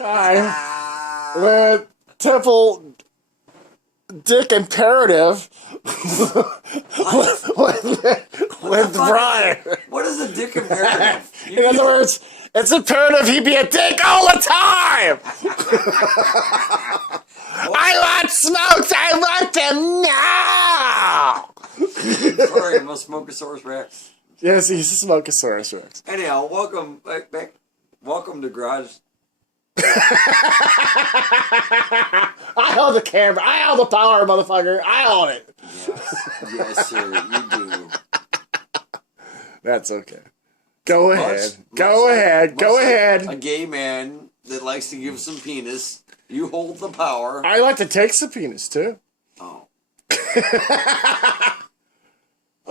time with Temple Dick Imperative with Brian. What is a dick imperative? In other words, it's imperative he be a dick all the time. I want smokes. I want them now. Sorry, I'm a Smokosaurus Rex. Yes, he's a Smokosaurus Rex. Anyhow, welcome back. Welcome to Garage. I own the camera. I own the power, motherfucker. I own it. Yes, sir. You do. That's okay. Go ahead. Go ahead. A gay man that likes to give some penis. You hold the power. I like to take some penis too. Oh.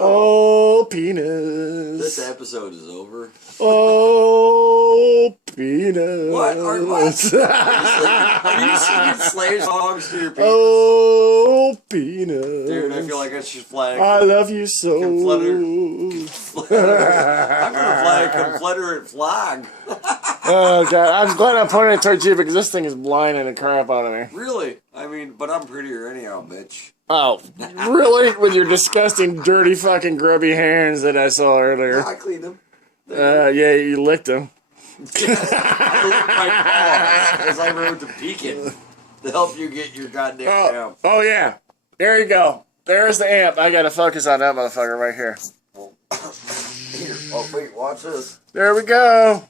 Oh, penis. This episode is over. Oh, penis. What? Are you singing slave songs to your penis? Oh, penis. Dude, I feel like I should fly. I love you so. I'm gonna fly a Confederate flag. Oh, God. I'm glad I'm pointing it towards you because this thing is blinding the crap out of me. Really? I mean, but I'm prettier anyhow, bitch. Oh, really? With your disgusting, dirty, fucking grubby hands that I saw earlier. I cleaned them. Yeah, you licked them. I licked my paws as I rode to Pekin to help you get your goddamn amp. Oh, yeah. There you go. There's the amp. I gotta focus on that motherfucker right here. Here. Oh, wait, watch this. There we go.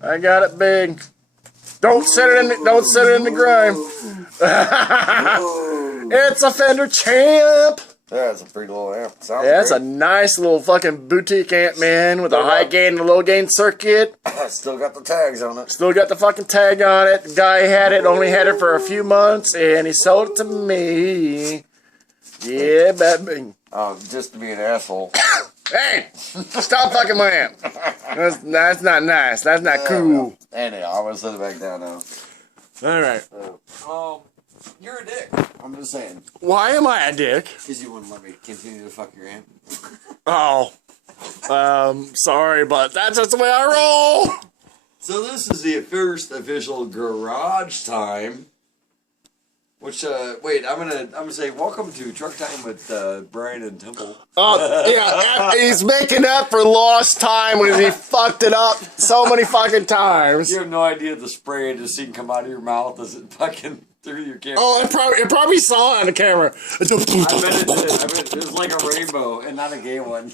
I got it big. Don't set it in the grime. It's a Fender Champ. Yeah, it's a pretty little amp. Yeah, it's a nice little fucking boutique amp, man, with a high gain and a low gain circuit. Still got the tags on it. Still got the fucking tag on it. The guy had it, only had it for a few months, and he sold it to me. Yeah, baby. Oh, just to be an asshole. Hey, stop fucking my amp. That's not nice. That's not cool. Anyhow, I'm gonna set it back down now. All right. You're a dick. I'm just saying. Why am I a dick? Because you wouldn't let me continue to fuck your amp. Oh. Sorry, but that's just the way I roll. So this is the first official garage time. Which, wait, I'm gonna say welcome to Truck Time with Brian and Temple. Yeah, he's making up for lost time when he fucked it up so many fucking times. You have no idea the spray I just seen come out of your mouth as it fucking through your camera. Oh, it probably saw it on the camera. I bet it did. I bet it was like a rainbow and not a gay one.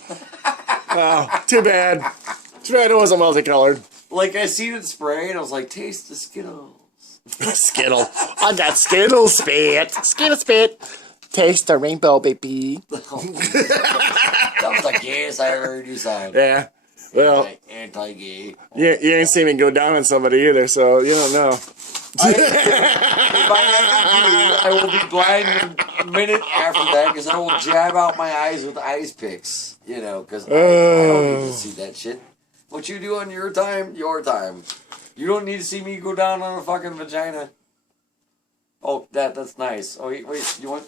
Oh, too bad. Too bad it wasn't multicolored. Like, I seen it spray and I was like, taste the Skittles. Skittle. I got Skittle spit. Skittle spit. Taste the rainbow, baby. That was the gayest I ever heard you say. Yeah. Well, anti-gay. you ain't seen me go down on somebody either, so you don't know. If I ever do, I will be blind a minute after that because I will jab out my eyes with ice picks. You know, because I don't need to see that shit. What you do on your time, your time. You don't need to see me go down on a fucking vagina. Oh, that's nice. Oh, wait, you want...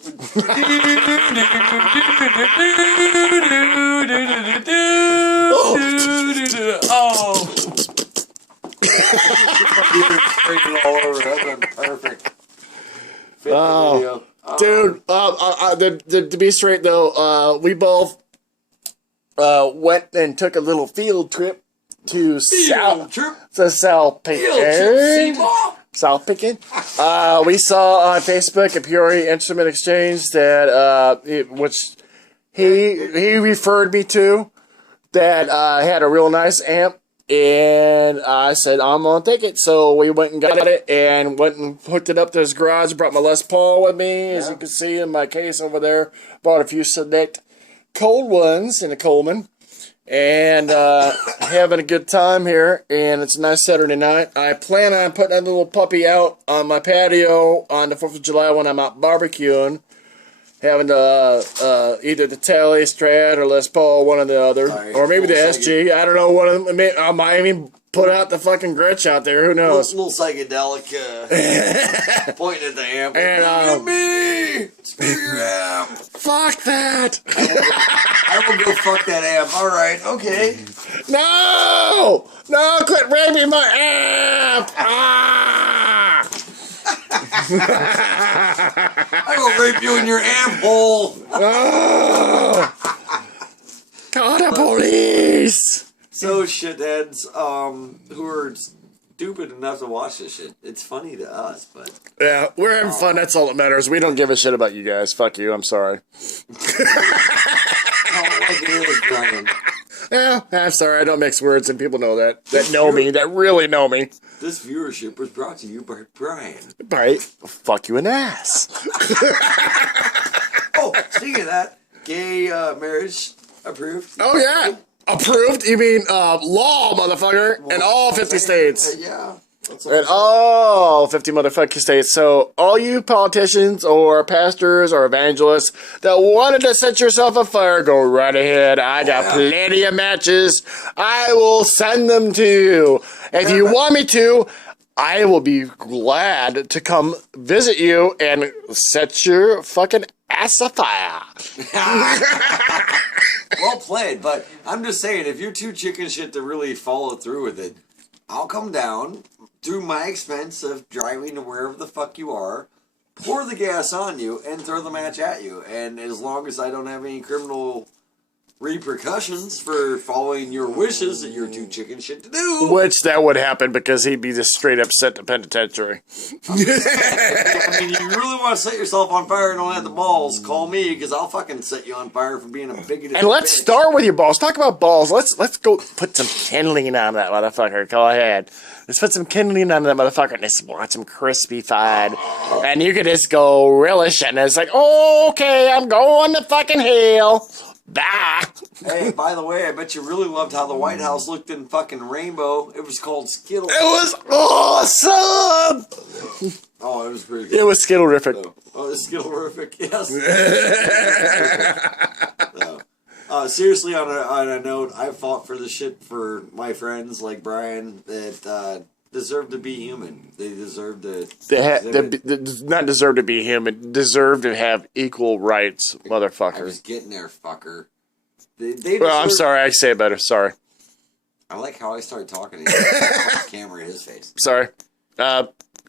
Oh! All over. That's been perfect. Oh, dude. To be straight though, we both went and took a little field trip to South Picken. South Picken. We saw on Facebook a Peoria Instrument Exchange that which he referred me to that had a real nice amp. And I said, I'm going to take it. So we went and got it and went and hooked it up to his garage. Brought my Les Paul with me, as you can see in my case over there. Bought a few select cold ones in a Coleman. And having a good time here. And it's a nice Saturday night. I plan on putting that little puppy out on my patio on the 4th of July when I'm out barbecuing. Having either the Tele, Strat, or Les Paul, one or the other. Right, or maybe the SG. I don't know. One of them. I might even put out the fucking Gretsch out there. Who knows? A little psychedelic pointing at the amp. And, me! Screw your amp! Fuck that! I will go fuck that amp. Alright, okay. No! No, quit raping my amp! Ah! I will rape you in your ample. Oh, call the police. So shitheads, who are stupid enough to watch this shit. It's funny to us, but Yeah, we're having fun. That's all that matters. We don't give a shit about you guys. Fuck you. I'm sorry. I don't like it is, Brian. Yeah, I'm sorry. I don't mix words, and people know that. That know me. That really know me. This viewership was brought to you by Brian. Right? Fuck you in the ass. Oh, speaking of that, gay marriage approved. Oh, yeah. Approved? You mean law, motherfucker, in all 50 states. Yeah. That's In all 50 motherfucking states. So, all you politicians or pastors or evangelists that wanted to set yourself afire, go right ahead. I got plenty of matches. I will send them to you. If you want me to, I will be glad to come visit you and set your fucking ass afire. Well played, but I'm just saying, if you're too chicken shit to really follow through with it, I'll come down through my expense of driving to wherever the fuck you are, pour the gas on you, and throw the match at you. And as long as I don't have any criminal repercussions for following your wishes that you're too chicken shit to do. Which that would happen because he'd be just straight up sent to penitentiary. I mean, you really want to set yourself on fire and don't have the balls, call me, because I'll fucking set you on fire for being a bigoted And let's bitch. start with your balls. Talk about balls. Let's go put some kindling on that motherfucker. Go ahead. Let's put some kindling on that motherfucker and just watch him crispy fried. And you could just go relish it. And it's like, oh, okay, I'm going to fucking hell. Bye. Hey, by the way, I bet you really loved how the White House looked in fucking rainbow. It was called Skittles. It was awesome. Oh, it was pretty good. It was skittlerific. Oh, it's Skittlerific, yes. No. Seriously, on a note, I fought for this shit for my friends like Brian that deserve to be human. They deserve to. They exhibit- not deserve to be human. Deserve to have equal rights, I motherfuckers. was getting there, fucker. They Well, I'm deserve- sorry. I say it better. Sorry. I like how I started talking to you. The camera in his face. Sorry.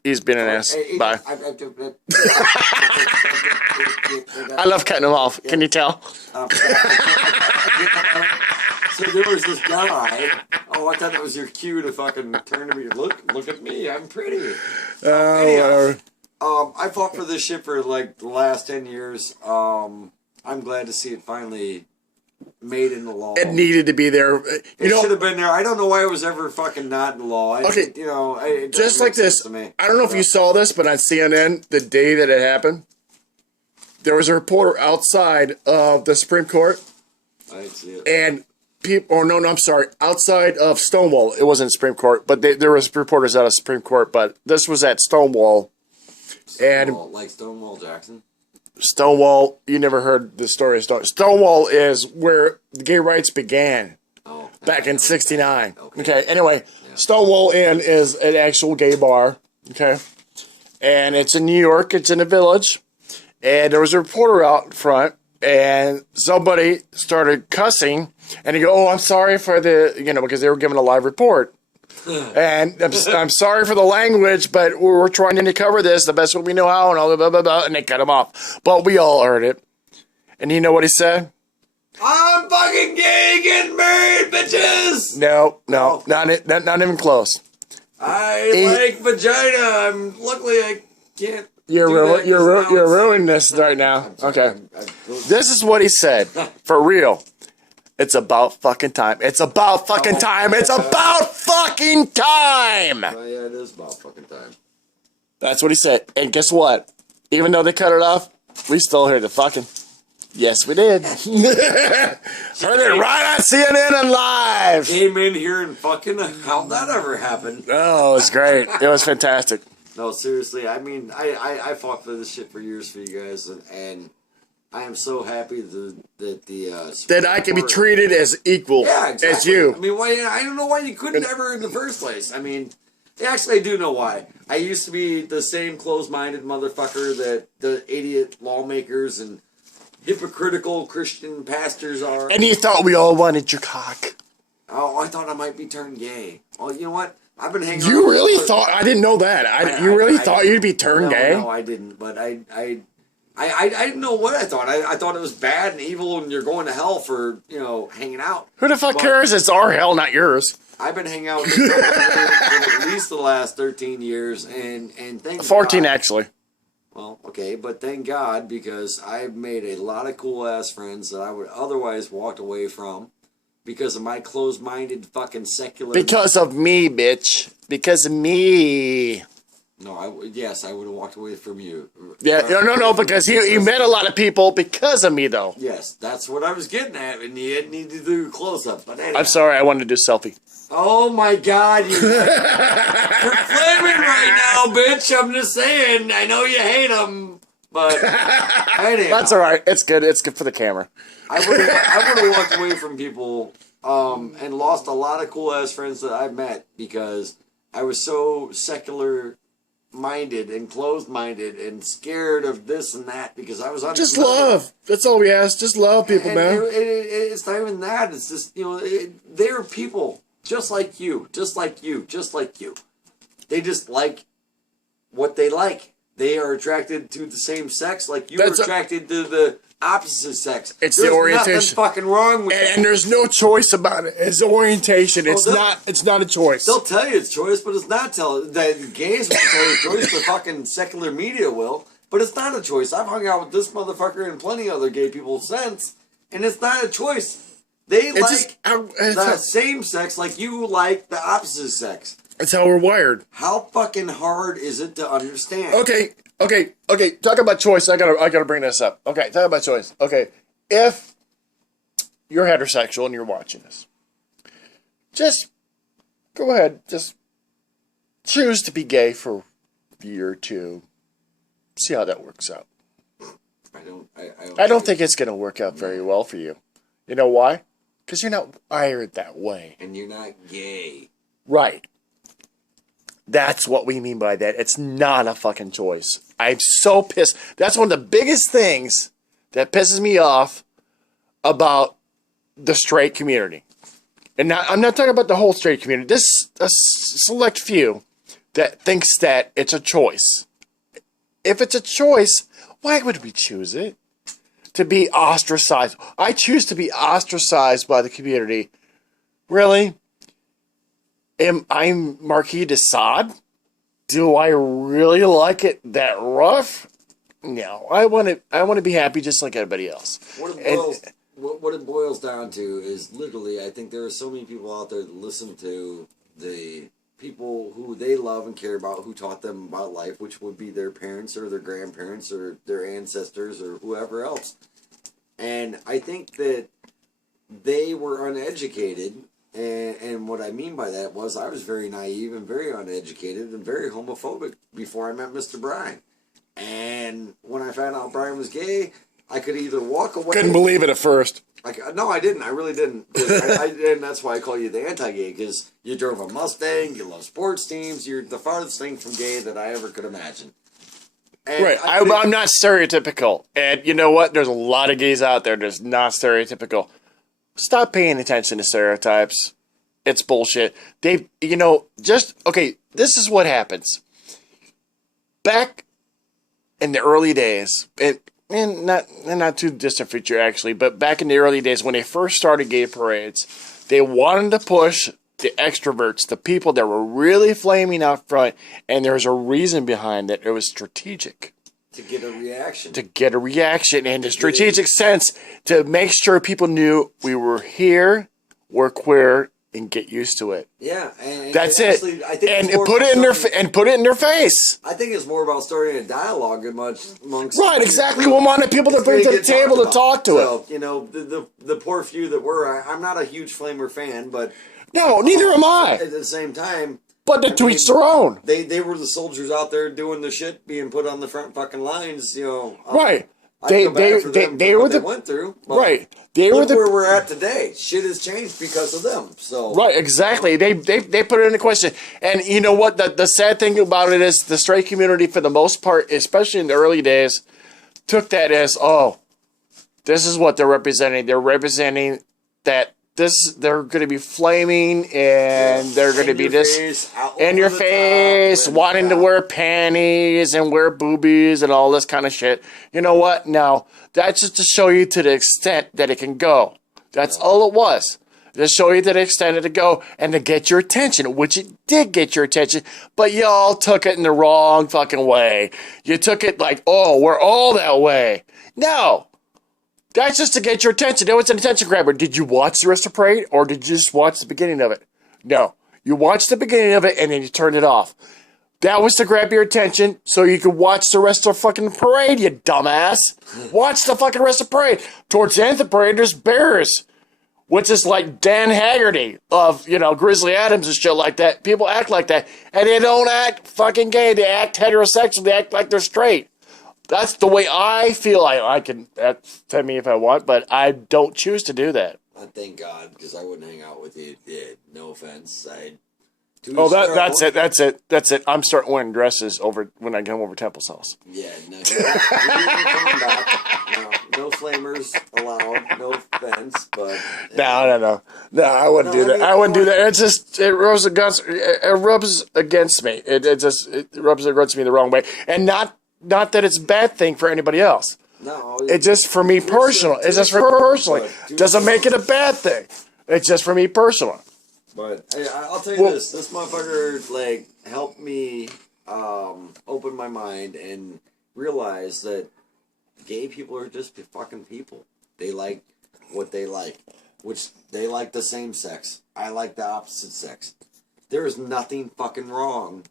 He's been an ass. Hey, Bye. I I love cutting him off. Can you tell? So there was this guy. Oh, I thought that was your cue to fucking turn to me. Look at me. I'm pretty. Anyhow, I fought for this shit for like the last 10 years. I'm glad to see it finally made into law. It needed to be there. You It know, should have been there. I don't know why it was ever fucking not in law. Okay, You know, it doesn't just like make sense this. to me. I don't know if you saw this, but on CNN, the day that it happened, there was a reporter outside of the Supreme Court, I didn't see it. and people. Or no, I'm sorry, outside of Stonewall. It wasn't Supreme Court, but there was reporters out of Supreme Court. But this was at Stonewall, and Like Stonewall Jackson. Stonewall. You never heard the story of Stonewall. Stonewall is where gay rights began. Oh, Back in '69. Okay. Okay. Anyway, Stonewall Inn is an actual gay bar. Okay, and it's in New York. It's in a village, and there was a reporter out front, and somebody started cussing, and he go, "Oh, I'm sorry for the," because they were giving a live report. And I'm sorry for the language, but we're trying to cover this the best way we know how, and all blah, blah, blah, and they cut him off. But we all heard it. And you know what he said? I'm fucking gay, getting married, bitches. No, Oh. not even close. I like vagina. Luckily I can't. You're do that 'cause now it's- ruining this right now. Okay. I'm- This is what he said. For real. It's about fucking time. It's about fucking time. It's about fucking time. Oh yeah, it is about fucking time. That's what he said. And guess what? Even though they cut it off, we still heard the fucking. Yes, we did. Heard it right on CNN and live. Came in here and fucking. How'd that ever happen? Oh, it was great. It was fantastic. No, seriously. I mean, I fought for this shit for years for you guys, and I am so happy that the That I can be treated as equal Yeah, exactly. as you. I mean, why? I don't know why you couldn't ever in the first place. I mean, actually, I do know why. I used to be the same closed-minded motherfucker that the idiot lawmakers and hypocritical Christian pastors are. And you thought we all wanted your cock. Oh, I thought I might be turned gay. Oh, you know what? I've been hanging. You out really with- thought? I didn't know that. You really thought you'd be turned gay? No, I didn't. But I didn't know what I thought. I thought it was bad and evil, and you're going to hell for hanging out. Who the fuck But cares? It's our hell, not yours. I've been hanging out with this company for at least the last 13 years, and thank 14 God. actually. Well, okay, but thank God, because I've made a lot of cool ass friends that I would otherwise walked away from because of my closed-minded fucking secular. Because of me, bitch. Because of me. No, yes, I would have walked away from you. Yeah, no, because you met a lot of people because of me, though. Yes, that's what I was getting at, and you didn't need to do close up. But anyhow. I'm sorry, I wanted to do a selfie. Oh my God, you're flaming right now, bitch. I'm just saying. I know you hate them, but anyhow. That's all right. It's good. It's good for the camera. I would have walked away from people and lost a lot of cool ass friends that I met because I was so secular minded and closed minded and scared of this and that because I was Just love. That's all we ask. Just love people, and man. It's not even that. It's just they're people just like you, just like you, just like you. They just like what they like. They are attracted to the same sex like you are attracted to the opposite sex. It's There's the orientation. nothing fucking wrong with that. And there's no choice about it. It's orientation. It's they'll- not. It's not a choice. They'll tell you it's choice, but it's not. The gays won't tell you it's choice. The fucking secular media will, but it's not a choice. I've hung out with this motherfucker and plenty of other gay people since, and it's not a choice. They like the same sex like you like the opposite sex. That's how we're wired. How fucking hard is it to understand? Okay. Talk about choice. I gotta bring this up. Okay, talk about choice. Okay, if you're heterosexual and you're watching this, just go ahead. Just choose to be gay for a year or two. See how that works out. I don't think it's gonna work out very well for you. You know why? Because you're not wired that way. And you're not gay. Right. That's what we mean by that. It's not a fucking choice. I'm so pissed. That's one of the biggest things that pisses me off about the straight community. And now, I'm not talking about the whole straight community. This a select few that thinks that it's a choice. If it's a choice, why would we choose it? To be ostracized. I choose to be ostracized by the community. Really? Am I Marquis de Sade? Do I really like it that rough? No, I want to be happy just like everybody else. What it boils down to is literally, I think there are so many people out there that listen to the people who they love and care about, who taught them about life, which would be their parents or their grandparents or their ancestors or whoever else. And I think that they were uneducated. And what I mean by that was I was very naive and very uneducated and very homophobic before I met Mr. Brian. And when I found out Brian was gay, I could either walk away. Couldn't believe it at first. No, I didn't. I really didn't. And that's why I call you the anti-gay, because you drove a Mustang, you love sports teams, you're the farthest thing from gay that I ever could imagine. And Right. I'm not stereotypical. And you know what? There's a lot of gays out there that's not stereotypical. Stop paying attention to stereotypes. It's bullshit. Okay, this is what happens. Back in the early days, and not too distant future actually, but back in the early days when they first started gay parades, they wanted to push the extroverts, the people that were really flaming out front, and there's a reason behind it. It was strategic. To get a reaction. To get a reaction in a strategic sense, to make sure people knew we were here, we're queer, and get used to it. Yeah, and That's honestly, it. I think And it's more put it in their face. I think it's more about starting a dialogue amongst Right, exactly. We wanted people to bring to the table to talk to it. You know, the poor few that were. I'm not a huge Flamer fan, but No, neither am I. at the same time, But to each their own. they were the soldiers out there doing the shit, being put on the front fucking lines. You know, Right. I feel bad for them They for were what the they went through. But right. They were look the where we're at today. Shit has changed because of them. So right. Exactly. They put it into question. And you know what? The sad thing about it is the straight community, for the most part, especially in the early days, took that as, oh, this is what they're representing. They're representing that they're going to be flaming, and they're going to be this in your face, wanting to wear panties and wear boobies and all this kind of shit. You know what? Now, that's just to show you to the extent that it can go. That's all it was. To show you to the extent it could go and to get your attention, which it did get your attention, but y'all took it in the wrong fucking way. You took it like, oh, we're all that way. No. That's just to get your attention. That was an attention grabber. Did you watch the rest of the parade, or did you just watch the beginning of it? No. You watched the beginning of it, and then you turned it off. That was to grab your attention so you could watch the rest of the fucking parade, you dumbass. Watch the fucking rest of the parade. Towards the end of the parade, there's bears, which is like Dan Haggerty of, Grizzly Adams and shit like that. People act like that, and they don't act fucking gay. They act heterosexual. They act like they're straight. That's the way I feel. I can, tell me if I want, but I don't choose to do that. I thank God, because I wouldn't hang out with you. Yeah, no offense. That's it. I'm starting wearing dresses over when I come over Temple's house. Yeah, no. Coming back. No flamers allowed. No offense, but No, I wouldn't do that. I wouldn't do that. It's just it rubs against me. It rubs against me the wrong way, and not that it's a bad thing for anybody else. No, it's just for me personal. It's just for personally. Doesn't make it a bad thing. It's just for me personally. But hey, I'll tell you this motherfucker helped me open my mind and realize that gay people are just fucking people. They like what they like, which they like the same sex. I like the opposite sex. There is nothing fucking wrong.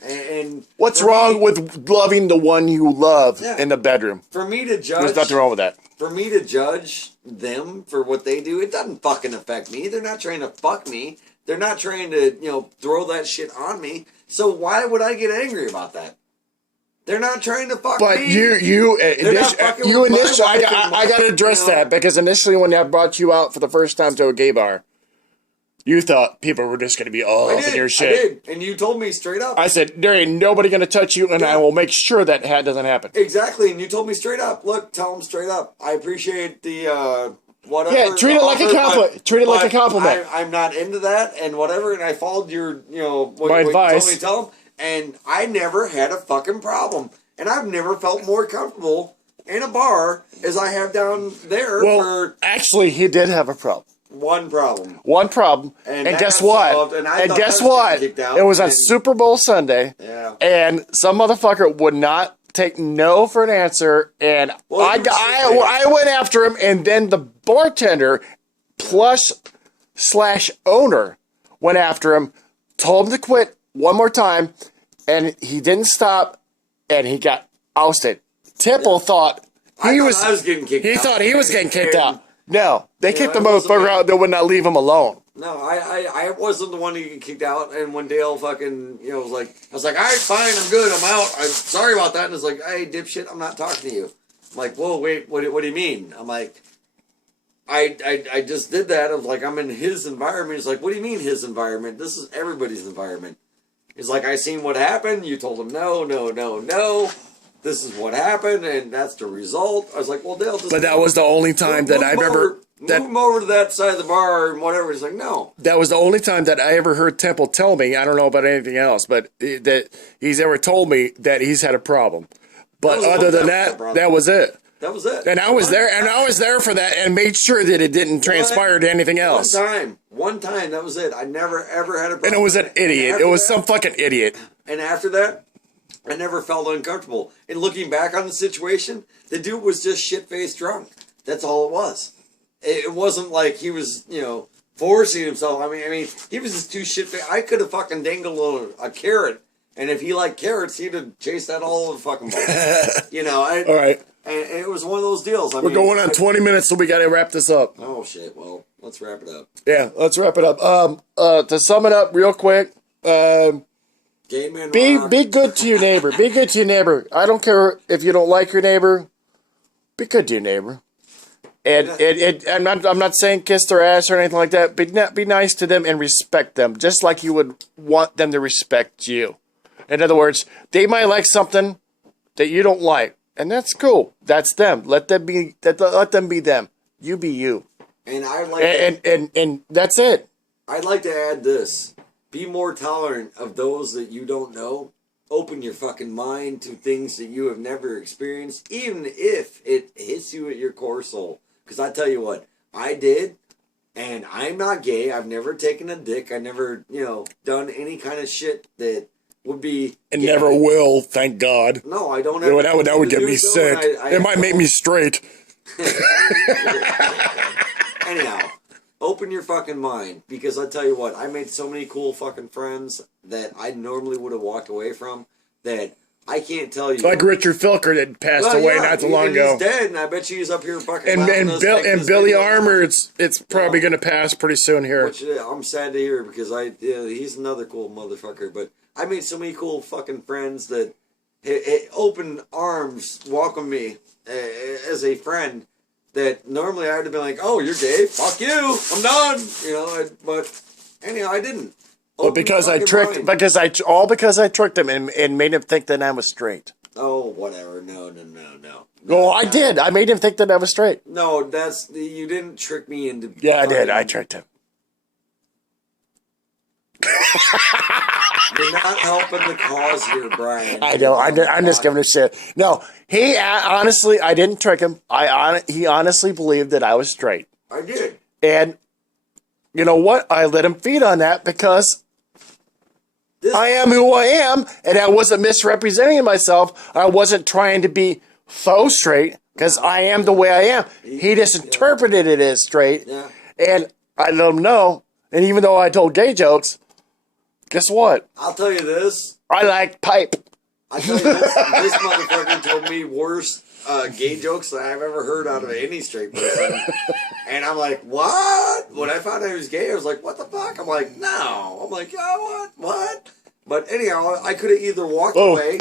And what's wrong with loving the one you love in the bedroom? For me to judge, there's nothing wrong with that. For me to judge them for what they do, it doesn't fucking affect me. They're not trying to fuck me. They're not trying to, throw that shit on me. So why would I get angry about that? They're not trying to fuck me. But you initially, I got to address that, because initially when I brought you out for the first time to a gay bar, you thought people were just going to be all up in your shit. I did, and you told me straight up. I said, there ain't nobody going to touch you, and I will make sure that doesn't happen. Exactly, and you told me straight up. Look, tell them straight up. I appreciate the whatever. Yeah, treat it like a compliment. Treat it like a compliment. I'm not into that, and whatever, and I followed your, my advice. You told me to tell them, and I never had a fucking problem. And I've never felt more comfortable in a bar as I have down there. Well, actually, he did have a problem. One problem. And guess what? And guess what? It was on Super Bowl Sunday. Yeah. And some motherfucker would not take no for an answer. And I went after him. And then the bartender /owner went after him, told him to quit one more time. And he didn't stop. And he got ousted. Tipple thought he was getting kicked out. He thought he was getting kicked out. No, they kicked the motherfucker out. They would not leave him alone. No, I wasn't the one to get kicked out. And when Dale fucking, was like, I was like, all right, fine, I'm good, I'm out. I'm sorry about that. And it's like, hey, dipshit, I'm not talking to you. I'm like, whoa, wait, what do you mean? I'm like, I just did that. I was like, I'm in his environment. He's like, what do you mean his environment? This is everybody's environment. He's like, I seen what happened. You told him no. This is what happened, and that's the result. I was like, well, Dale, just... But that was the only time that I've ever... Move him over to that side of the bar and whatever. He's like, no. That was the only time that I ever heard Temple tell me, I don't know about anything else, but that he's ever told me that he's had a problem. But other than that, that was it. That was it. And I was there for that and made sure that it didn't transpire to anything else. One time, that was it. I never, ever had a problem. And it was an idiot. It was some fucking idiot. And after that, I never felt uncomfortable. And looking back on the situation, the dude was just shit-faced drunk. That's all it was. It wasn't like he was, forcing himself. I mean, he was just too shit-faced. I could have fucking dangled a carrot. And if he liked carrots, he'd have chased that all over the fucking bar. All right. And it was one of those deals. We're going on 20 minutes, so we got to wrap this up. Oh, shit. Well, let's wrap it up. Yeah, let's wrap it up. To sum it up real quick, Gay men be good to your neighbor. Be good to your neighbor. I don't care if you don't like your neighbor. Be good to your neighbor. And I'm not saying kiss their ass or anything like that. Be nice to them and respect them, just like you would want them to respect you. In other words, they might like something that you don't like. And that's cool. That's them. Let them be them. You be you. And and that's it. I'd like to add this. Be more tolerant of those that you don't know. Open your fucking mind to things that you have never experienced, even if it hits you at your core soul. Because I tell you what, I did, and I'm not gay. I've never taken a dick. I never, done any kind of shit that would be... And gay. never will, thank God. No, I don't have... That would get me sick. It might make me straight. Anyhow, open your fucking mind, because I tell you what, I made so many cool fucking friends that I normally would have walked away from, that I can't tell you. Like Richard Filker that passed away not too long ago. He's dead, and I bet you he's up here fucking. And Billy Armour, it's probably going to pass pretty soon here. Which I'm sad to hear, because he's another cool motherfucker. But I made so many cool fucking friends that open arms welcome me as a friend. That normally I would have been like, "Oh, you're gay? Fuck you! I'm done." But anyhow, I didn't. Well, because I tricked him and made him think that I was straight. Oh, whatever. No. Well, I did. I made him think that I was straight. No, you didn't trick me into. Yeah, I did. I tricked him. You're not helping the cause here, Brian. I know. I'm just giving a shit. No, he honestly, I didn't trick him. He honestly believed that I was straight. I did. And you know what? I let him feed on that because I am who I am, and I wasn't misrepresenting myself. I wasn't trying to be faux straight because I am the way I am. He just interpreted it as straight, and I let him know. And even though I told gay jokes, guess what? I'll tell you this. I like pipe. I tell you this motherfucker told me worse gay jokes that I've ever heard out of any straight person. And I'm like, what? When I found out he was gay, I was like, what the fuck? I'm like, no. I'm like, oh, what? But anyhow, I could have either walked away.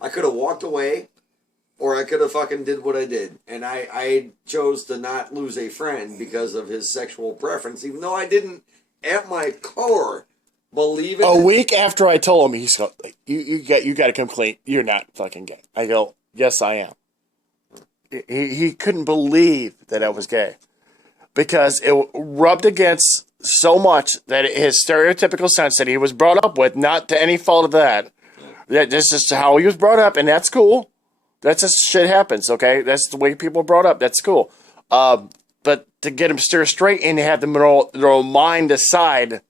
I could have walked away, or I could have fucking did what I did. And I chose to not lose a friend because of his sexual preference, even though I didn't, at my core, believe it. A week after I told him, he's go, you got a complaint. You're not fucking gay. I go, yes, I am. He couldn't believe that I was gay because it rubbed against so much that his stereotypical sense that he was brought up with, not to any fault of that. That this is how he was brought up, and that's cool. That's just shit happens, okay? That's the way people are brought up. That's cool. But to get him steer straight and have their mind decide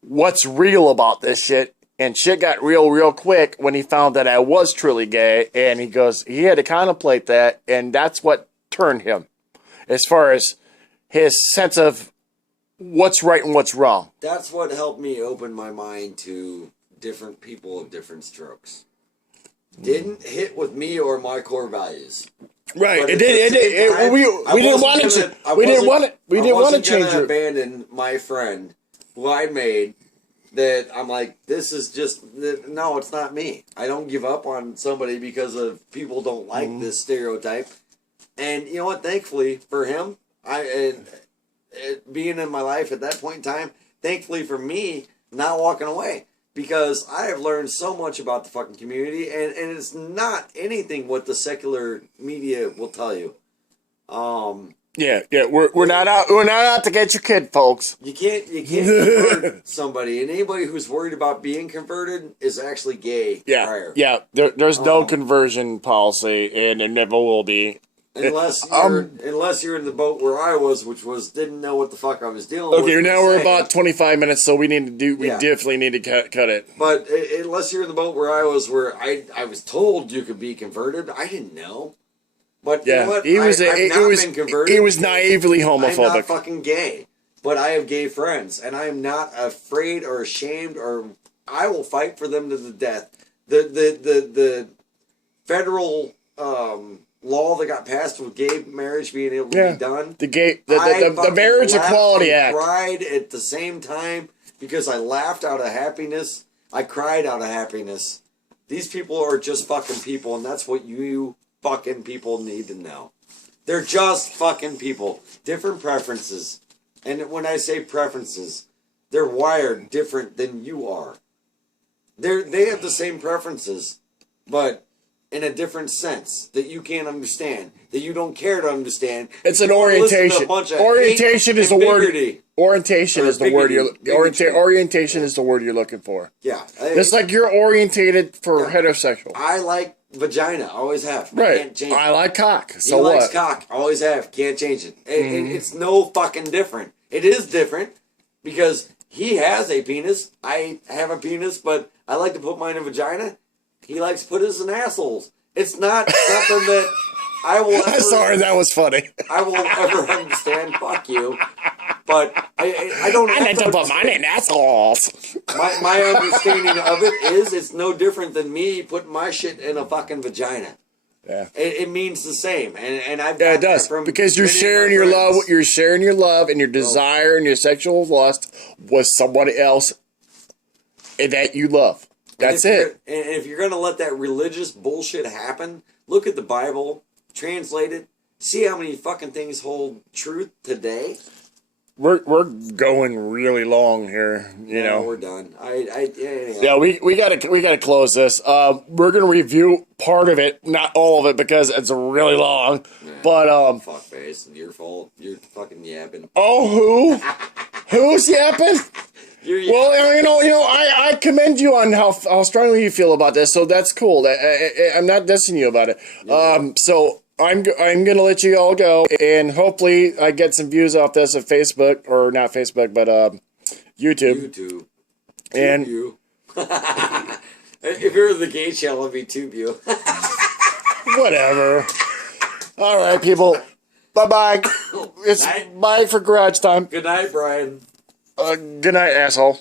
what's real about this shit. And shit got real quick when he found that I was truly gay. And he had to contemplate that. And that's what turned him as far as his sense of what's right and what's wrong. That's what helped me open my mind to different people of different strokes. Didn't hit with me or my core values. Right. We didn't want to change it. Abandon my friend who I made. That I'm like, this is just, no, it's not me. I don't give up on somebody because of people don't like this stereotype. And you know what? Thankfully for him, being in my life at that point in time, thankfully for me, not walking away. Because I have learned so much about the fucking community, and it's not anything what the secular media will tell you. Yeah, we're not out to get your kid, folks. You can't convert somebody, and anybody who's worried about being converted is actually gay. Prior. There's no conversion policy, and there never will be. Unless you're in the boat where I was, which was didn't know what the fuck I was dealing with. Okay, now we're about 25 minutes, so we definitely need to cut it. But unless you're in the boat where I was, where I was told you could be converted, I didn't know. But you know what? Been converted. He was naively homophobic. I'm not fucking gay, but I have gay friends, and I am not afraid or ashamed, or I will fight for them to the death. The federal law that got passed with gay marriage being able to be done. The Marriage Equality Act. I cried at the same time because I laughed out of happiness. I cried out of happiness. These people are just fucking people, and that's what you fucking people need to know. They're just fucking people. Different preferences. And when I say preferences, they're wired different than you are. They have the same preferences, but in a different sense that you can't understand, that you don't care to understand. It's an You wanna listen to a orientation. bunch of Orientation hate is the and word. bigotry. Orientation is the word you're. Bigotry. Orientation is the word you're looking for. Yeah. Just like you're orientated for heterosexual. I like vagina, always have. Right. Can't change I it. like cock. He So likes what? cock, always have. Can't change it. It's no fucking different. It is different because he has a penis. I have a penis, but I like to put mine in vagina. He likes to put his in assholes. It's not something that I will ever, Sorry, that was funny. I will ever understand. Fuck you. But I don't have to put mine in assholes. my understanding of it is it's no different than me putting my shit in a fucking vagina. Yeah. It means the same, and I've Yeah, got it does that from because you're many of my sharing your friends. love. You're sharing your love and your desire and your sexual lust with somebody else that you love. That's it. And if you're gonna let that religious bullshit happen, look at the Bible, translate it, see how many fucking things hold truth today. We're going really long here, you know. We're done. Yeah, we gotta close this. We're gonna review part of it, not all of it, because it's really long. Yeah. But Fuck face, your fault. You're fucking yapping. oh, who's yapping? You're Well, you know, I commend you on how strongly you feel about this, so that's cool. I'm not dissing you about it. So I'm gonna let you all go, and hopefully I get some views off this at Facebook, or not Facebook, but YouTube. YouTube. And you. If you're the gay channel, it'd be tube you. whatever. All right, people. Bye. It's Night. bye for garage time. Good night, Brian. Good night, asshole.